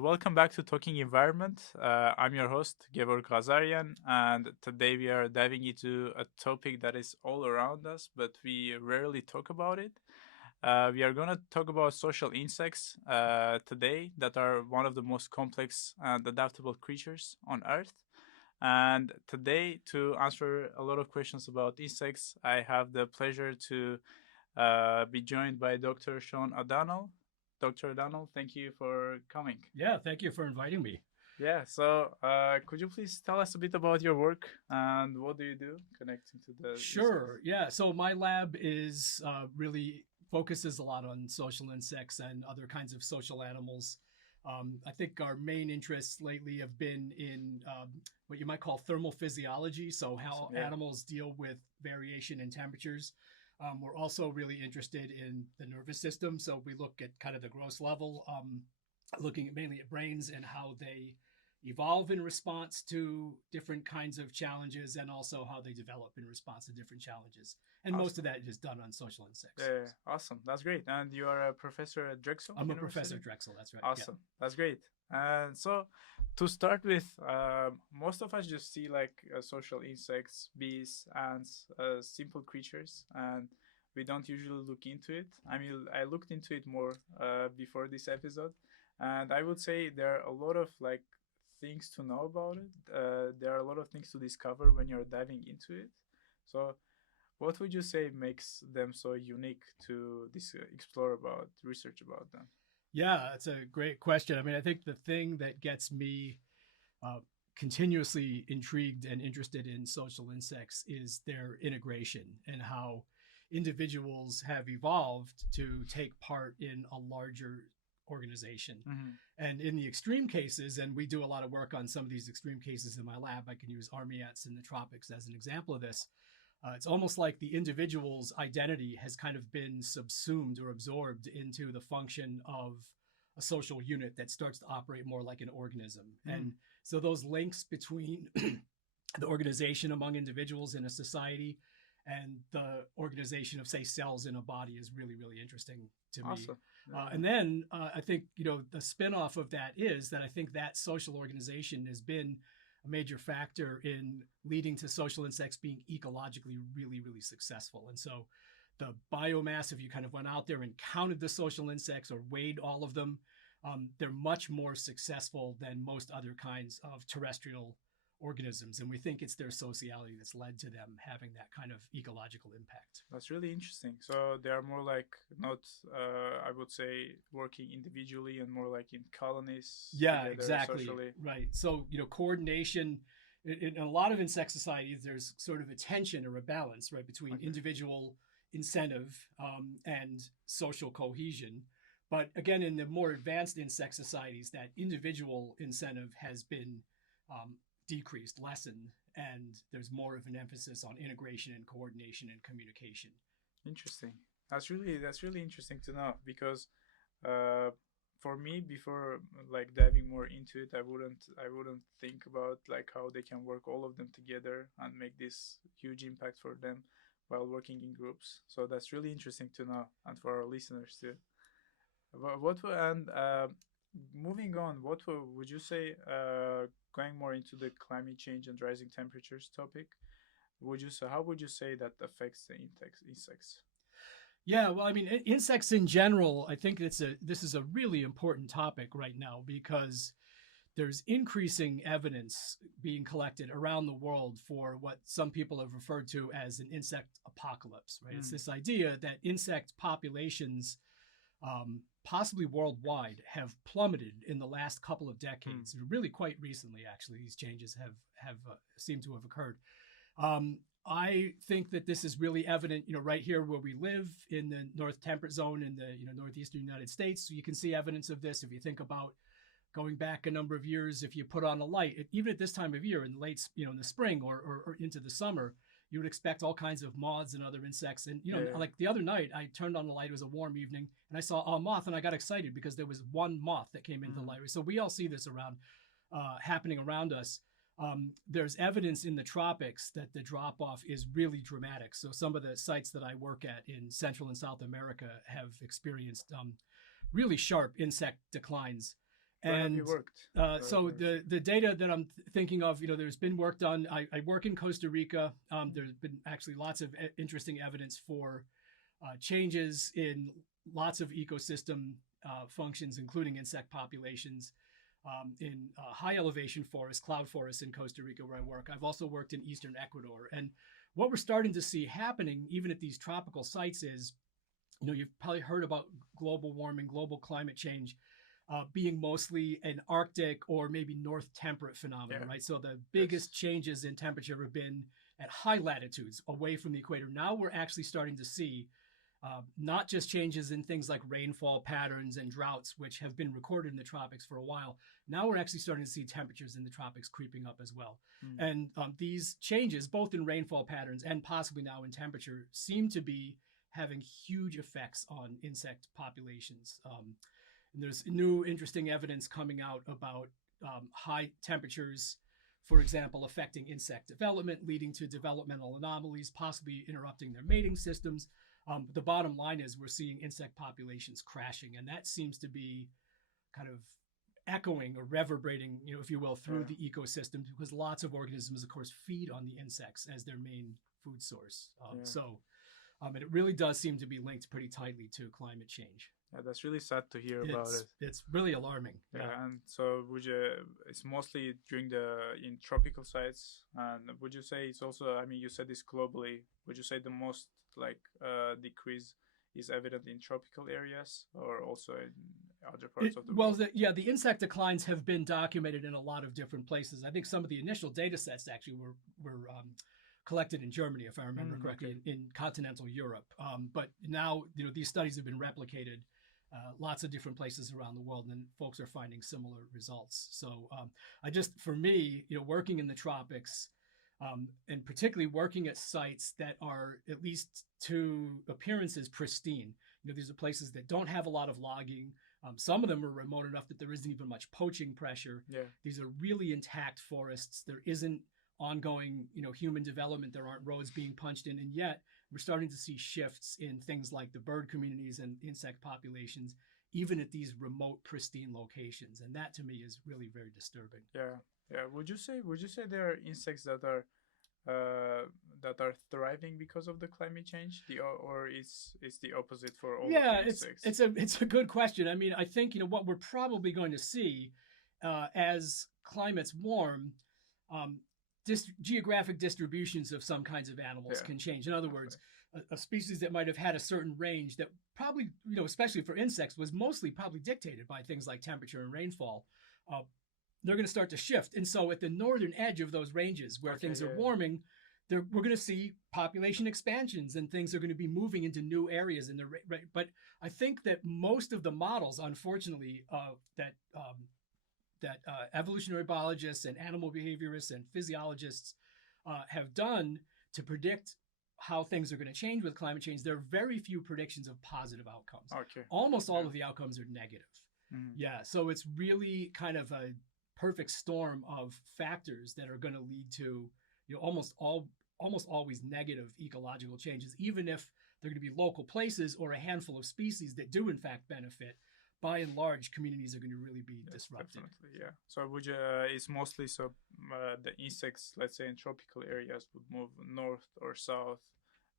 Welcome back to Talking Environment. I'm your host, Gevorg Ghazaryan, and today we are diving into a topic that is all around us, but we rarely talk about it. We are going to talk about social insects today that are one of the most complex and adaptable creatures on Earth. And today, to answer a lot of questions about insects, I have the pleasure to be joined by Dr. Sean O'Donnell. Dr. O'Donnell, thank you for coming. Yeah, thank you for inviting me. Yeah, so could you please tell us a bit about your work and what do you do connecting to the insects? Sure. Yeah. So my lab is really focuses a lot on social insects and other kinds of social animals. I think our main interests lately have been in what you might call thermal physiology, so how Awesome. Yeah. animals deal with variation in temperatures. We're also really interested in the nervous system, so we look at kind of the gross level, looking mainly at brains and how they evolve in response to different kinds of challenges and also how they develop in response to different challenges. And most of Awesome. that is done on social insects. Yeah, awesome. That's great. And you are a professor at Drexel I'm a University? professor at Drexel, that's right. Yeah. Awesome. That's great. And so, to start with, most of us just see like social insects, bees, ants, simple creatures, and we don't usually look into it. I mean, I looked into it more before this episode, and I would say there are a lot of like things to know about it. There are a lot of things to discover when you're diving into it. So, what would you say makes them so unique to explore about, research about them? Yeah, that's a great question. I mean, I think the thing that gets me uh, continuously intrigued and interested in social insects is their integration and how individuals have evolved to take part in a larger organization. Mm-hmm. And in the extreme cases, and we do a lot of work on some of these extreme cases in my lab, I can use army ants in the tropics as an example of this. It's almost like the individual's identity has kind of been subsumed or absorbed into the function of a social unit that starts to operate more like an organism. Mm. And so those links between the organization among individuals in a society and the organization of, say, cells in a body is really, really interesting to me. Awesome. And then I think, the spinoff of that is that I think that social organization has been a major factor in leading to social insects being ecologically really, really successful. And so the biomass, if you kind of went out there and counted the social insects or weighed all of them, they're much more successful than most other kinds of terrestrial organisms. And we think it's their sociality that's led to them having that kind of ecological impact. That's really interesting. So they are more like not, I would say, working individually and more like in colonies. Yeah, together exactly. Socially. Right. So, coordination in a lot of insect societies, there's sort of a tension or a balance, right, between Okay. individual incentive and social cohesion. But again, in the more advanced insect societies, that individual incentive has been decreased, lessened, and there's more of an emphasis on integration and coordination and communication. Interesting. That's really interesting to know because uh, for me before like diving more into it, I wouldn't think about like how they can work all of them together and make this huge impact for them while working in groups. So that's really interesting to know and for our listeners too. And moving on, would you say, going more into the climate change and rising temperatures topic? How would you say that affects the insects? Yeah, well, I mean, insects in general, I think this is a really important topic right now because there's increasing evidence being collected around the world for what some people have referred to as an insect apocalypse, right? It's Mm. this idea that insect populations, possibly worldwide, have plummeted in the last couple of decades. Really, quite recently, actually, these changes have seemed to have occurred. I think that this is really evident, right here where we live in the North Temperate Zone in the northeastern United States. So you can see evidence of this if you think about going back a number of years. If you put on a light, even at this time of year in the late, in the spring or into the summer, you would expect all kinds of moths and other insects. And Yeah. like the other night, I turned on the light. It was a warm evening, and I saw a moth, and I got excited because there was one moth that came into the light. So we all see this happening around us. There's evidence in the tropics that the drop off is really dramatic. So some of the sites that I work at in Central and South America have experienced really sharp insect declines. Where have you And worked? so the data that I'm thinking of, there's been work done. I work in Costa Rica. There's been actually lots of interesting evidence for changes in lots of ecosystem functions, including insect populations, in high elevation forests, cloud forests in Costa Rica where I work. I've also worked in eastern Ecuador. And what we're starting to see happening, even at these tropical sites, is, you've probably heard about global warming, global climate change. Being mostly an Arctic or maybe North temperate phenomenon, right? So the biggest changes in temperature have been at high latitudes away from the equator. Now we're actually starting to see not just changes in things like rainfall patterns and droughts, which have been recorded in the tropics for a while. Now we're actually starting to see temperatures in the tropics creeping up as well. And these changes, both in rainfall patterns and possibly now in temperature, seem to be having huge effects on insect populations. And there's new interesting evidence coming out about high temperatures, for example, affecting insect development, leading to developmental anomalies, possibly interrupting their mating systems. The bottom line is we're seeing insect populations crashing, and that seems to be kind of echoing or reverberating, if you will, through the ecosystem, because lots of organisms, of course, feed on the insects as their main food source. And it really does seem to be linked pretty tightly to climate change. Yeah, that's really sad to hear about it. It's really alarming. Yeah, and so it's mostly in tropical sites, and would you say it's also, you said this globally, would you say the most decrease is evident in tropical areas or also in other parts of the world? Well, the insect declines have been documented in a lot of different places. I think some of the initial data sets actually were collected in Germany, if I remember correctly, in continental Europe. But now, these studies have been replicated lots of different places around the world, and folks are finding similar results. So for me, working in the tropics, and particularly working at sites that are, at least to appearances, pristine. These are places that don't have a lot of logging. Some of them are remote enough that there isn't even much poaching pressure. Yeah. These are really intact forests. There isn't ongoing, human development. There aren't roads being punched in, and yet we're starting to see shifts in things like the bird communities and insect populations, even at these remote, pristine locations. And that, to me, is really very disturbing. Yeah. Would you say there are insects that are thriving because of the climate change, or it's the opposite for all of the insects? It's a good question. I think what we're probably going to see as climates warm. Geographic distributions of some kinds of animals can change. In other words, a species that might have had a certain range that probably, especially for insects, was mostly probably dictated by things like temperature and rainfall, they're going to start to shift. And so at the northern edge of those ranges where things are warming, we're going to see population expansions, and things are going to be moving into new areas. But I think that most of the models, unfortunately, that evolutionary biologists and animal behaviorists and physiologists have done to predict how things are going to change with climate change, there are very few predictions of positive outcomes. Almost all of the outcomes are negative. Yeah, so it's really kind of a perfect storm of factors that are going to lead to almost always negative ecological changes, even if they're going to be local places or a handful of species that do in fact benefit. By and large, communities are going to really be disrupted. Definitely, yeah. So it's mostly the insects, let's say in tropical areas, would move north or south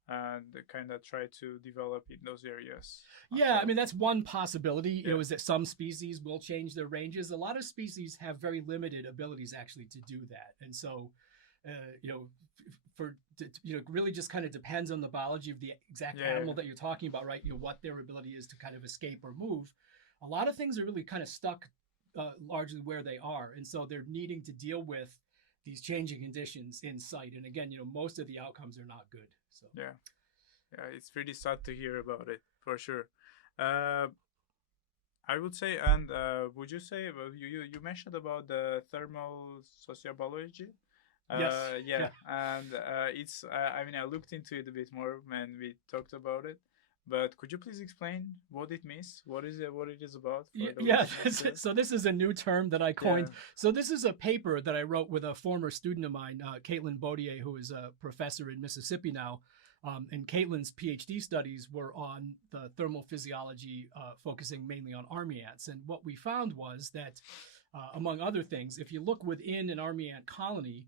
and kind of try to develop in those areas. Yeah, that's one possibility, is that some species will change their ranges. A lot of species have very limited abilities actually to do that. And so, really just kind of depends on the biology of the exact animal that you're talking about, right? What their ability is to kind of escape or move. A lot of things are really kind of stuck largely where they are. And so they're needing to deal with these changing conditions in sight. And again, most of the outcomes are not good. So yeah, it's pretty sad to hear about it, for sure. I would say, and would you say, you mentioned about the thermal sociobiology? Yes. And it's, I looked into it a bit more when we talked about it. But could you please explain what it means? What it is about? So this is a new term that I coined. So this is a paper that I wrote with a former student of mine, Caitlin Baudier, who is a professor in Mississippi now. And Caitlin's PhD studies were on the thermal physiology, focusing mainly on army ants. And what we found was that, among other things, if you look within an army ant colony,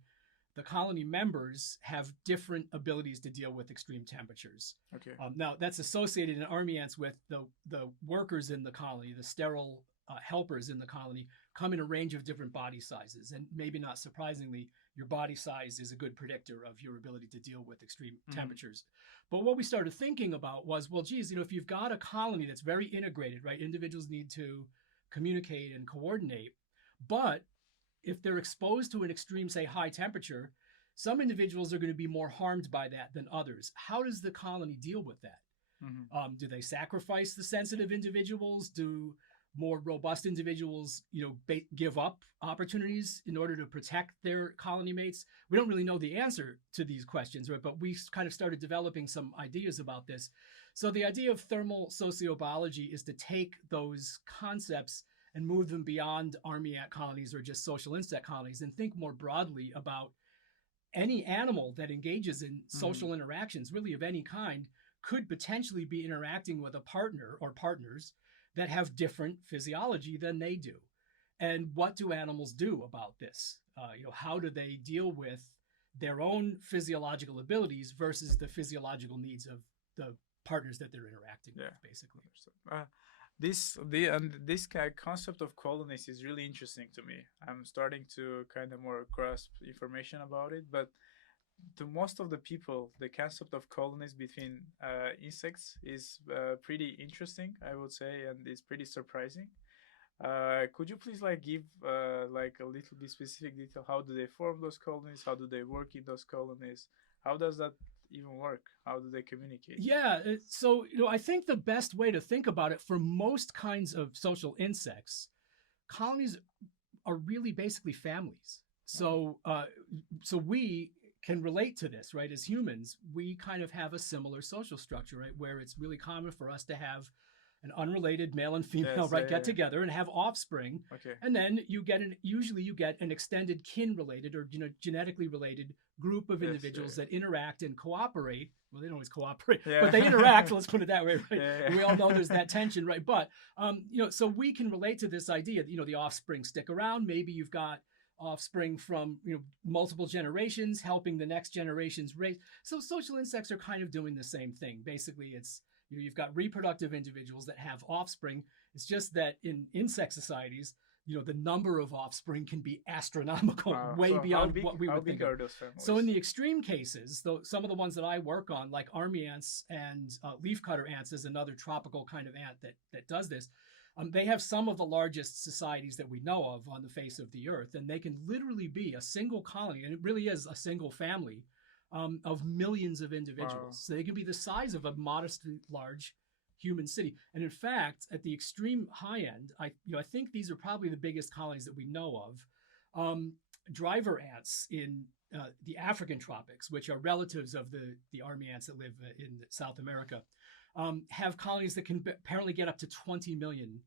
the colony members have different abilities to deal with extreme temperatures. Okay. Now, that's associated in army ants with the workers in the colony, the sterile helpers in the colony, come in a range of different body sizes. And maybe not surprisingly, your body size is a good predictor of your ability to deal with extreme temperatures. But what we started thinking about was, well, geez, if you've got a colony that's very integrated, right? Individuals need to communicate and coordinate. But if they're exposed to an extreme, say, high temperature, some individuals are going to be more harmed by that than others. How does the colony deal with that? Do they sacrifice the sensitive individuals? Do more robust individuals, give up opportunities in order to protect their colony mates? We don't really know the answer to these questions, right? But we kind of started developing some ideas about this. So the idea of thermal sociobiology is to take those concepts and move them beyond army ant colonies or just social insect colonies and think more broadly about any animal that engages in social interactions, really of any kind, could potentially be interacting with a partner or partners that have different physiology than they do. And what do animals do about this? How do they deal with their own physiological abilities versus the physiological needs of the partners that they're interacting with, basically? This kind of concept of colonies is really interesting to me. I'm starting to kind of more grasp information about it, but to most of the people, the concept of colonies between insects is pretty interesting, I would say, and it's pretty surprising. Could you please give a little bit specific detail? How do they form those colonies? How do they work in those colonies? How does that even work? How do they communicate? Yeah, so I think the best way to think about it, for most kinds of social insects, colonies are really basically families. So we can relate to this, right? As humans, we kind of have a similar social structure, right? Where it's really common for us to have an unrelated male and female, get together and have offspring. Okay. And then usually you get an extended kin related or genetically related group of individuals that interact and cooperate. Well, they don't always cooperate, but they interact. Let's put it that way, right? We all know there's that tension, right? But so we can relate to this idea that the offspring stick around. Maybe you've got offspring from multiple generations helping the next generation's race. So social insects are kind of doing the same thing. Basically, it's you've got reproductive individuals that have offspring. It's just that in insect societies, the number of offspring can be astronomical, way beyond what we would think of. So in the extreme cases, though, some of the ones that I work on, like army ants and leafcutter ants is another tropical kind of ant that does this. They have some of the largest societies that we know of on the face of the earth, and they can literally be a single colony, and it really is a single family of millions of individuals. Wow. So they can be the size of a modestly large human city. And in fact, at the extreme high end, I think these are probably the biggest colonies that we know of. Driver ants in the African tropics, which are relatives of the army ants that live in South America, have colonies that can apparently get up to 20 million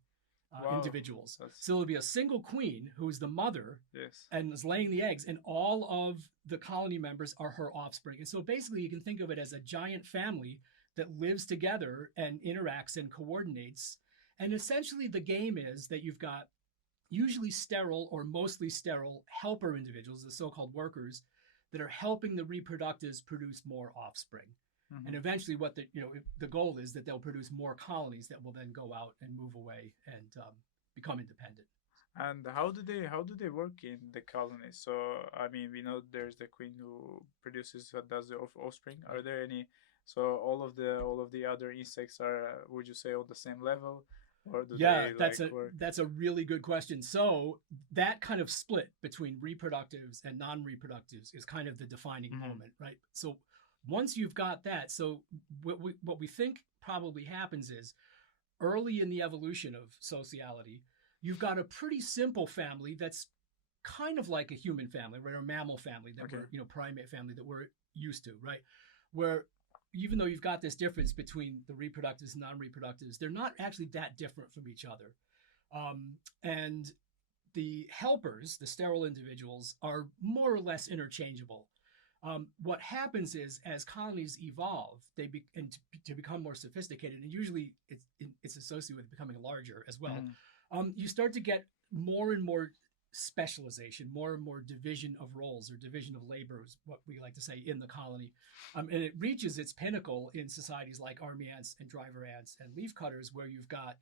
individuals. So there'll be a single queen who's the mother and is laying the eggs, and all of the colony members are her offspring. And so basically you can think of it as a giant family that lives together and interacts and coordinates. And essentially the game is that you've got usually sterile or mostly sterile helper individuals, the so-called workers, that are helping the reproductives produce more offspring. And eventually what the goal is that they'll produce more colonies that will then go out and move away and become independent. And how do they work in the colonies? So I mean, we know there's the queen who does the offspring. Are there any? So all of the other insects are, would you say, on the same level? Or do they work? That's a really good question. So that kind of split between reproductives and non-reproductives is kind of the defining moment, right? So once you've got that, so what we think probably happens is early in the evolution of sociality, you've got a pretty simple family that's kind of like a human family, right? Or mammal family that we're, primate family that we're used to, right? Where even though you've got this difference between the reproductives and non-reproductives, they're not actually that different from each other. And the helpers, the sterile individuals, are more or less interchangeable. What happens is, as colonies evolve, to become more sophisticated, and usually it's associated with becoming larger as well. You start to get more and more specialization, more and more division of roles or division of labor, is what we like to say, in the colony. And it reaches its pinnacle in societies like army ants and driver ants and leafcutters, where you've got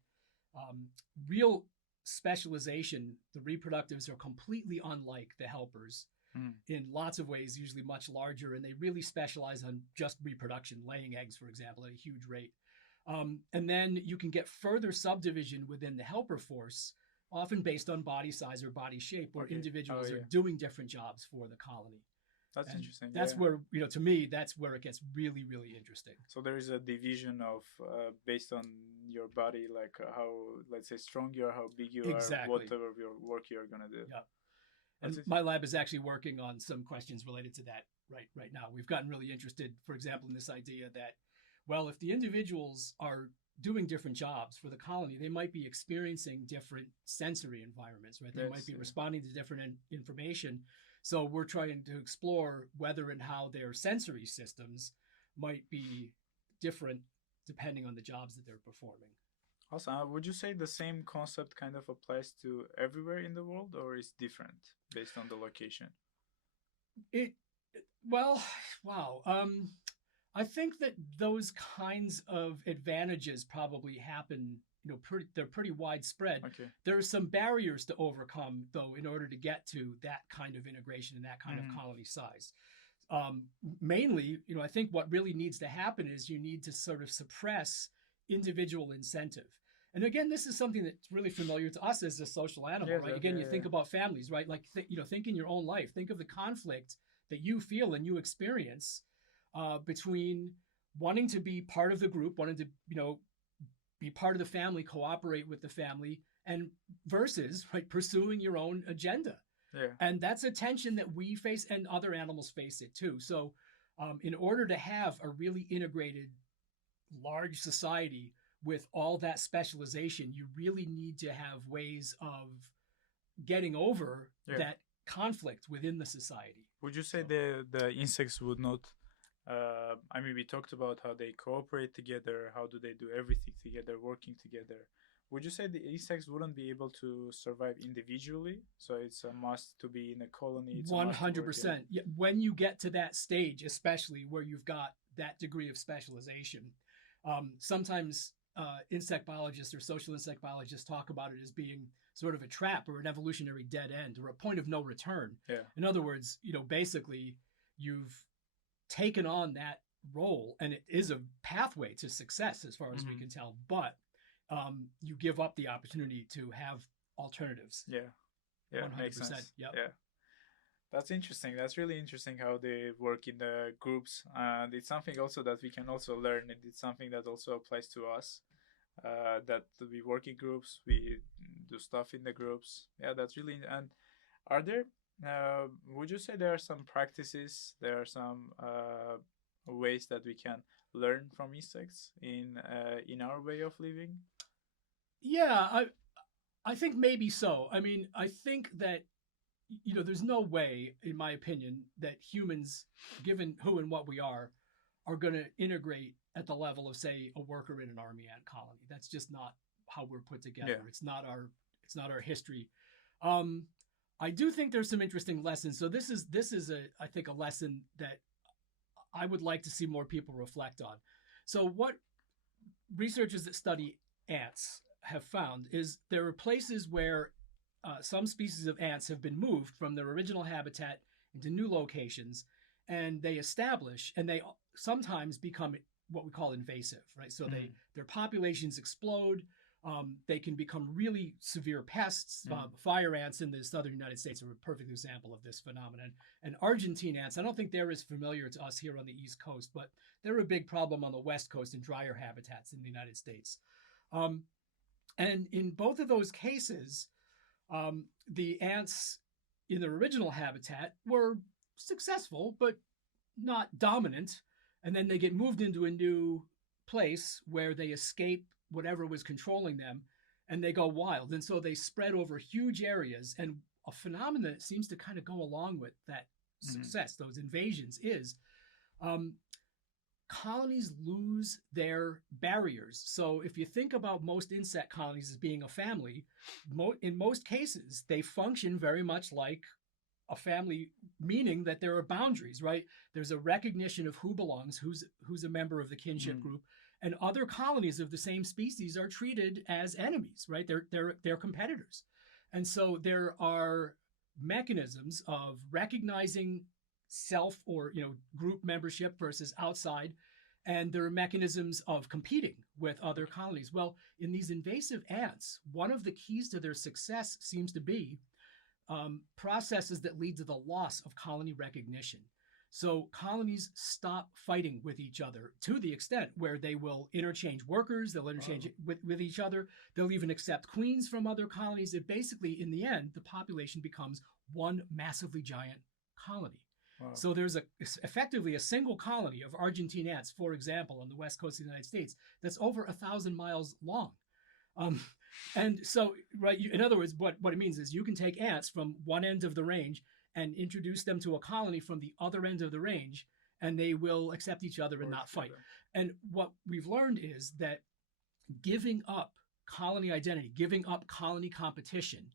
real specialization. The reproductives are completely unlike the helpers in lots of ways, usually much larger, and they really specialize on just reproduction, laying eggs, for example, at a huge rate. And then you can get further subdivision within the helper force, often based on body size or body shape, where individuals are doing different jobs for the colony. That's interesting. That's where, to me, that's where it gets really, really interesting. So there is a division of based on your body, like how, let's say, strong you are, how big you are, whatever your work you're gonna do. Yeah. And my lab is actually working on some questions related to that right now. We've gotten really interested, for example, in this idea that, well, if the individuals are doing different jobs for the colony, they might be experiencing different sensory environments, right? They might be responding to different information. So we're trying to explore whether and how their sensory systems might be different depending on the jobs that they're performing. Awesome. Would you say the same concept kind of applies to everywhere in the world, or is different based on the location? I think that those kinds of advantages probably happen, they're pretty widespread. Okay. There are some barriers to overcome, though, in order to get to that kind of integration and that kind of colony size. Mainly, I think what really needs to happen is you need to sort of suppress individual incentive. And again, this is something that's really familiar to us as a social animal, right? Again, you think about families, right? Like, think in your own life. Think of the conflict that you feel and you experience between wanting to be part of the group, wanting to, be part of the family, cooperate with the family, and versus, right, pursuing your own agenda. Yeah. And that's a tension that we face, and other animals face it too. So in order to have a really integrated, large society with all that specialization, you really need to have ways of getting over that conflict within the society. Would you say the insects would not, we talked about how they cooperate together, how do they do everything together, working together. Would you say the insects wouldn't be able to survive individually? So it's a must to be in a colony. 100%. When you get to that stage, especially where you've got that degree of specialization, sometimes insect biologists or social insect biologists talk about it as being sort of a trap or an evolutionary dead end or a point of no return. Yeah. In other words, basically you've taken on that role, and it is a pathway to success as far as we can tell, but you give up the opportunity to have alternatives. Yeah. 100%. Makes sense. Yep. Yeah. That's interesting. That's really interesting how they work in the groups. And it's something also that we can also learn. And it's something that also applies to us, that we work in groups, we do stuff in the groups. Yeah, that's really, and are there, would you say there are some practices, there are some ways that we can learn from insects in our way of living? Yeah, I think maybe so. I think that, there's no way, in my opinion, that humans, given who and what we are going to integrate at the level of, say, a worker in an army ant colony. That's just not how we're put together. Yeah. It's not our history. I do think there's some interesting lessons. So this is I think a lesson that I would like to see more people reflect on. So what researchers that study ants have found is there are places where some species of ants have been moved from their original habitat into new locations, and they establish, and they sometimes become what we call invasive, right? So their populations explode. They can become really severe pests. Fire ants in the southern United States are a perfect example of this phenomenon. And Argentine ants, I don't think they're as familiar to us here on the East Coast, but they're a big problem on the West Coast in drier habitats in the United States. And in both of those cases, the ants in their original habitat were successful, but not dominant. And then they get moved into a new place where they escape whatever was controlling them, and they go wild. And so they spread over huge areas. And a phenomenon that seems to kind of go along with that success, those invasions, is colonies lose their barriers. So if you think about most insect colonies as being a family, in most cases, they function very much like a family, meaning that there are boundaries, right? There's a recognition of who belongs, who's a member of the kinship group, and other colonies of the same species are treated as enemies, right? They're competitors. And so there are mechanisms of recognizing self or group membership versus outside, and there are mechanisms of competing with other colonies. Well, in these invasive ants, one of the keys to their success seems to be processes that lead to the loss of colony recognition. So colonies stop fighting with each other to the extent where they will interchange workers, they'll interchange with each other, they'll even accept queens from other colonies. It basically, in the end, the population becomes one massively giant colony. Wow. So there's effectively a single colony of Argentine ants, for example, on the west coast of the United States, that's over 1,000 miles long. And so, right, in other words, what it means is you can take ants from one end of the range and introduce them to a colony from the other end of the range, and they will accept each other and not fight. And what we've learned is that giving up colony identity, giving up colony competition,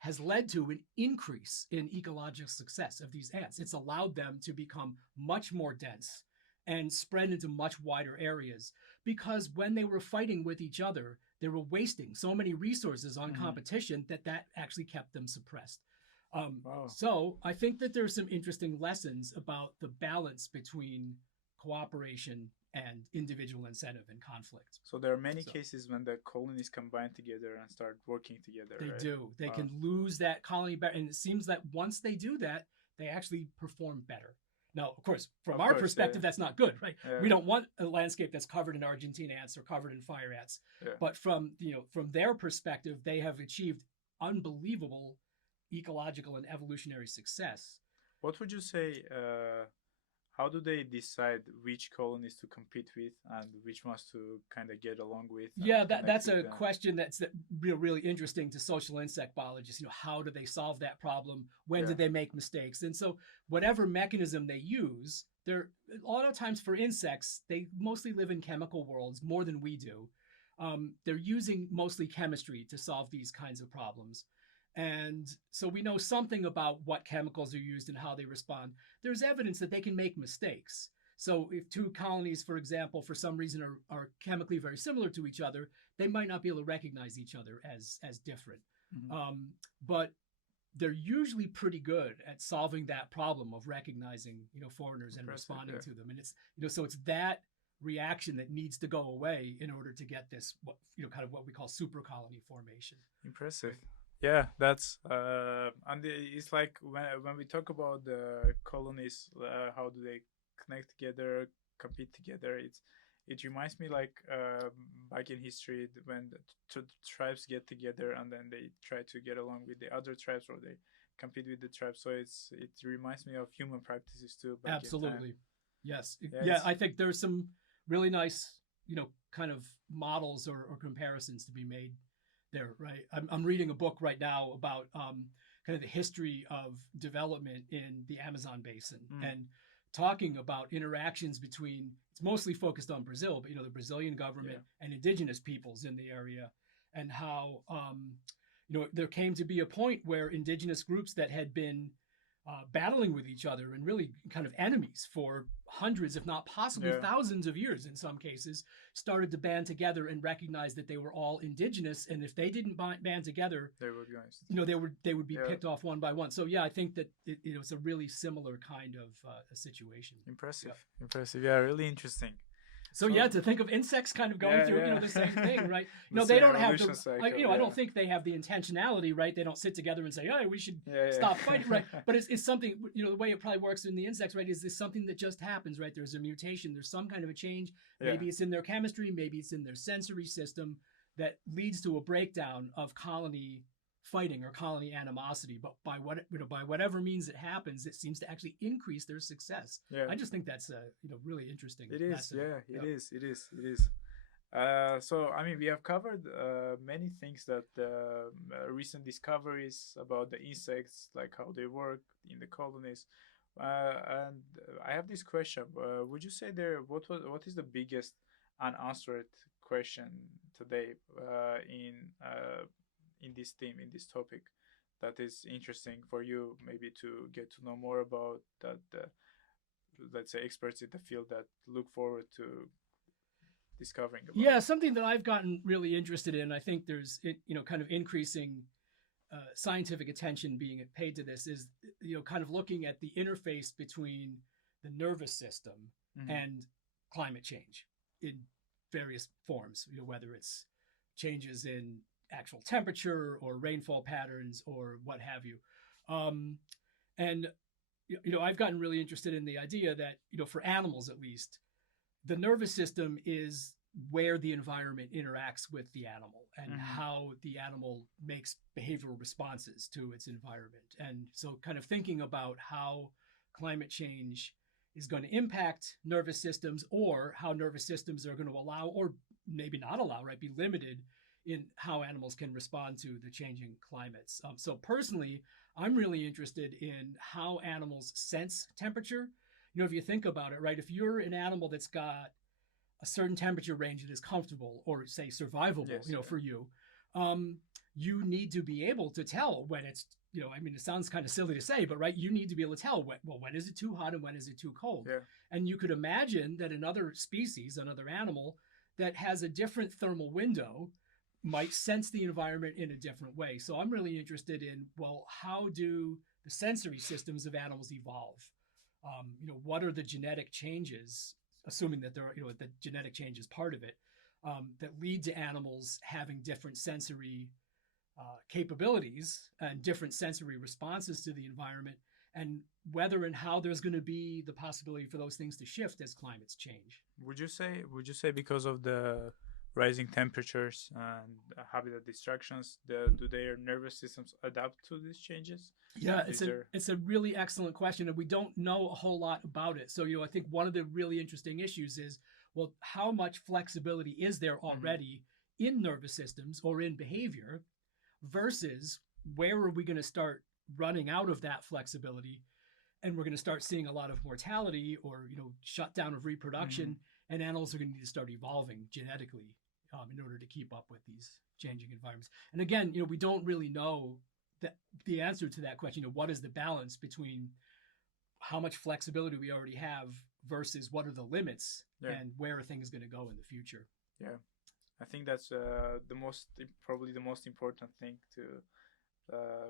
has led to an increase in ecological success of these ants. It's allowed them to become much more dense and spread into much wider areas, because when they were fighting with each other, they were wasting so many resources on competition that actually kept them suppressed. Wow. So I think that there's some interesting lessons about the balance between cooperation and individual incentive and conflict. So there are many cases when the colonies combine together and start working together. They right? do. They can lose that colony, and it seems that once they do that, they actually perform better. Now, of course, from our perspective, that's not good, right? Yeah. We don't want a landscape that's covered in Argentine ants or covered in fire ants. Yeah. But from their perspective, they have achieved unbelievable ecological and evolutionary success. What would you say? How do they decide which colonies to compete with and which ones to kind of get along with? Yeah, that's a question that's really interesting to social insect biologists. How do they solve that problem? When did they make mistakes? And so whatever mechanism they use, a lot of times for insects, they mostly live in chemical worlds more than we do. They're using mostly chemistry to solve these kinds of problems. And so we know something about what chemicals are used and how they respond. There's evidence that they can make mistakes. So if two colonies, for example, for some reason are chemically very similar to each other, they might not be able to recognize each other as different. But they're usually pretty good at solving that problem of recognizing, foreigners and responding to them. And it's, so it's that reaction that needs to go away in order to get this, kind of what we call super colony formation. Impressive. Yeah, that's and it's like when we talk about the colonies, how do they connect together, compete together? It reminds me like back in history when the tribes get together and then they try to get along with the other tribes or they compete with the tribes. So it reminds me of human practices too. Absolutely, yes, yeah. I think there's some really nice, kind of models or comparisons to be made there, right? I'm reading a book right now about kind of the history of development in the Amazon basin and talking about interactions between, it's mostly focused on Brazil, but the Brazilian government and indigenous peoples in the area, and how there came to be a point where indigenous groups that had been battling with each other and really kind of enemies for hundreds, if not possibly thousands of years in some cases, started to band together and recognize that they were all indigenous, and if they didn't band together, they would be picked off one by one. So I think that it's a really similar kind of a situation. Impressive. Yeah, really interesting. So to think of insects kind of going through the same thing, right? They don't have the cycle, I don't think they have the intentionality, right? They don't sit together and say, "Oh, we should stop fighting," right? But it's something, the way it probably works in the insects, right? Is something that just happens, right? There's a mutation, there's some kind of a change. Maybe it's in their chemistry, maybe it's in their sensory system that leads to a breakdown of colony fighting or colony animosity, but by whatever means it happens, it seems to actually increase their success. I just think that's really interesting. It is, it is. So I mean, we have covered many things that recent discoveries about the insects, like how they work in the colonies. And I have this question. Would you say what is the biggest unanswered question today in this theme, in this topic, that is interesting for you maybe to get to know more about, that let's say experts in the field that look forward to discovering about? Yeah, something that I've gotten really interested in. I think there's kind of increasing scientific attention being paid to this is kind of looking at the interface between the nervous system and climate change in various forms, whether it's changes in actual temperature or rainfall patterns or what have you. And I've gotten really interested in the idea that for animals at least, the nervous system is where the environment interacts with the animal and how the animal makes behavioral responses to its environment. And so kind of thinking about how climate change is going to impact nervous systems, or how nervous systems are going to allow, or maybe not allow, right, be limited in how animals can respond to the changing climates. So personally, I'm really interested in how animals sense temperature. If you think about it, right, if you're an animal that's got a certain temperature range that is comfortable or say survivable, Yes, for you, you need to be able to tell when it's, it sounds kind of silly to say, but right, you need to be able to tell when is it too hot and when is it too cold. Yeah. And you could imagine that another species, another animal that has a different thermal window might sense the environment in a different way. So I'm really interested in, well, how do the sensory systems of animals evolve? What are the genetic changes, assuming that there are, the genetic change is part of it, that lead to animals having different sensory capabilities and different sensory responses to the environment, and whether and how there's going to be the possibility for those things to shift as climates change. Would you say because of the rising temperatures and habitat destructions, do their nervous systems adapt to these changes? Yeah, it's a really excellent question, and we don't know a whole lot about it. So, I think one of the really interesting issues is, well, how much flexibility is there already in nervous systems or in behavior, versus where are we going to start running out of that flexibility, and we're going to start seeing a lot of mortality or shutdown of reproduction, and animals are going to need to start evolving genetically in order to keep up with these changing environments. And again, we don't really know the answer to that question. What is the balance between how much flexibility we already have versus what are the limits, and where are things going to go in the future? Yeah, I think that's probably the most important thing to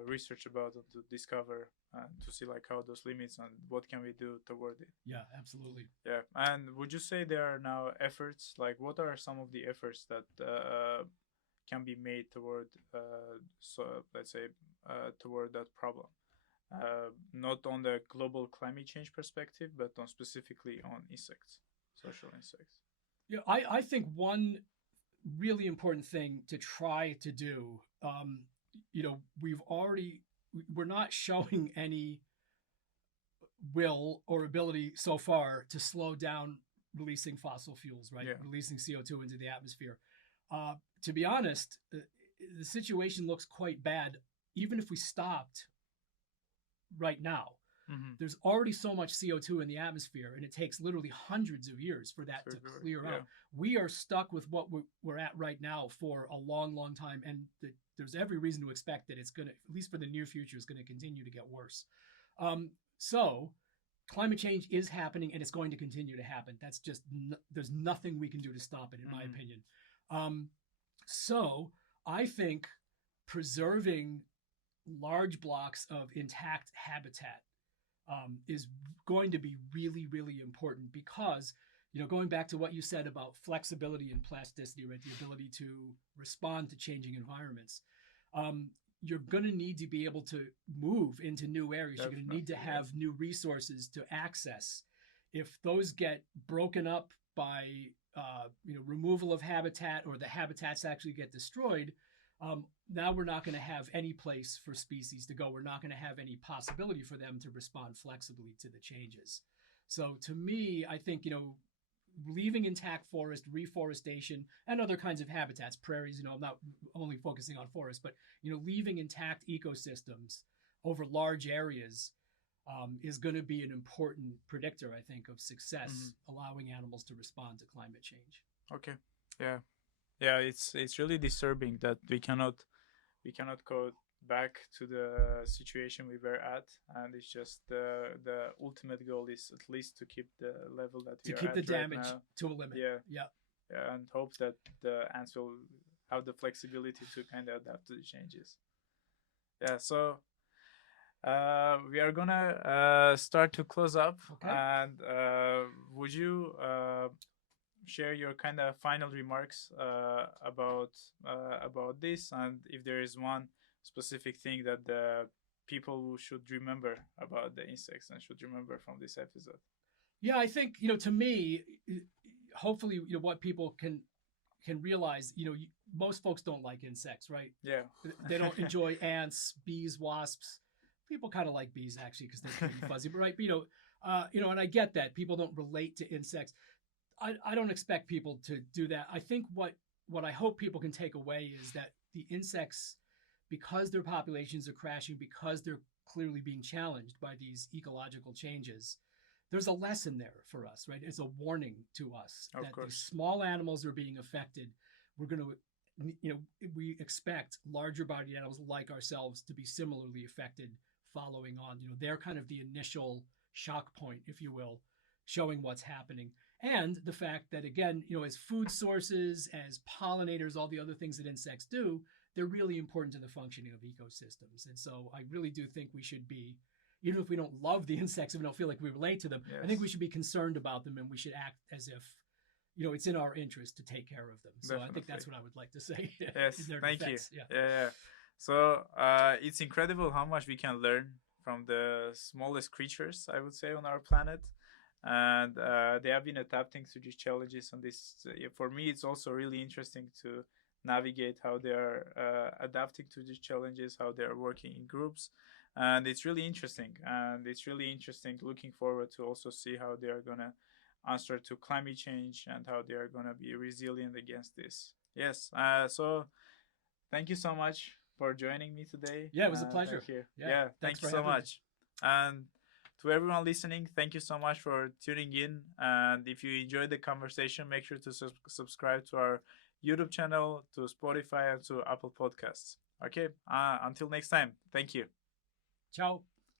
research about and to discover and to see like how those limits and what can we do toward it. Yeah, absolutely. Yeah, and would you say there are now efforts, like what are some of the efforts that can be made toward let's say toward that problem, not on the global climate change perspective, but on specifically on insects, social insects? Yeah, I think one really important thing to try to do, we're not showing any will or ability so far to slow down releasing fossil fuels, right? Yeah. Releasing CO2 into the atmosphere. To be honest, the situation looks quite bad, even if we stopped right now. There's already so much CO2 in the atmosphere, and it takes literally hundreds of years for that to clear out. We are stuck with what we're at right now for a long, long time, and there's every reason to expect that it's going to, at least for the near future, is going to continue to get worse. So climate change is happening, and it's going to continue to happen. That's just, there's nothing we can do to stop it, in my opinion. So I think preserving large blocks of intact habitat is going to be really, really important, because, going back to what you said about flexibility and plasticity, right, the ability to respond to changing environments, you're going to need to be able to move into new areas. You're going to need to have new resources to access. If those get broken up by removal of habitat, or the habitats actually get destroyed, now we're not going to have any place for species to go. We're not going to have any possibility for them to respond flexibly to the changes. So to me, I think, leaving intact forest, reforestation, and other kinds of habitats, prairies, I'm not only focusing on forests, but, leaving intact ecosystems over large areas is going to be an important predictor, I think, of Mm-hmm. success, allowing animals to respond to climate change. Okay. Yeah. Yeah. It's really disturbing that we cannot go back to the situation we were at, and it's just the ultimate goal is at least to keep the level that we To are keep the at right damage now. to a limit. Yeah. Yeah. Yeah, and hope that the ants will have the flexibility to kind of adapt to the changes. Yeah. So we are gonna start to close up, Okay. and would you share your kind of final remarks about this, and if there is one specific thing that the people should remember about the insects and should remember from this episode? Yeah, I think, to me, hopefully, what people can realize, most folks don't like insects, right? Yeah. They don't enjoy ants, bees, wasps. People kind of like bees actually because they're pretty fuzzy, but right? But, and I get that people don't relate to insects. I don't expect people to do that. I think what I hope people can take away is that the insects, because their populations are crashing, because they're clearly being challenged by these ecological changes, there's a lesson there for us, right? It's a warning to us Of that these course. small animals are being affected. We're going to, we expect larger bodied animals like ourselves to be similarly affected following on. They're kind of the initial shock point, if you will, showing what's happening. And the fact that, again, as food sources, as pollinators, all the other things that insects do, they're really important to the functioning of ecosystems. And so I really do think we should be, even if we don't love the insects, if we don't feel like we relate to them, I think we Yes. should be concerned about them, and we should act as if, it's in our interest to take care of them. So I think Definitely. that's what I would like to say in Yes. their Thank you. defense. Yeah. Yeah. Yeah. So it's incredible how much we can learn from the smallest creatures, I would say, on our planet, and they have been adapting to these challenges. And this, for me, it's also really interesting to navigate how they are adapting to these challenges, how they are working in groups, and it's really interesting. And it's really interesting looking forward to also see how they are gonna answer to climate change and how they are gonna be resilient against this. Yes. So thank you so much for joining me today. Yeah, it was a pleasure. Thank you. Yeah. Yeah, Thanks thank you for so having me. much. And to everyone listening, thank you so much for tuning in. And if you enjoyed the conversation, make sure to subscribe to our YouTube channel, to Spotify, and to Apple Podcasts. Okay. Until next time. Thank you. Ciao.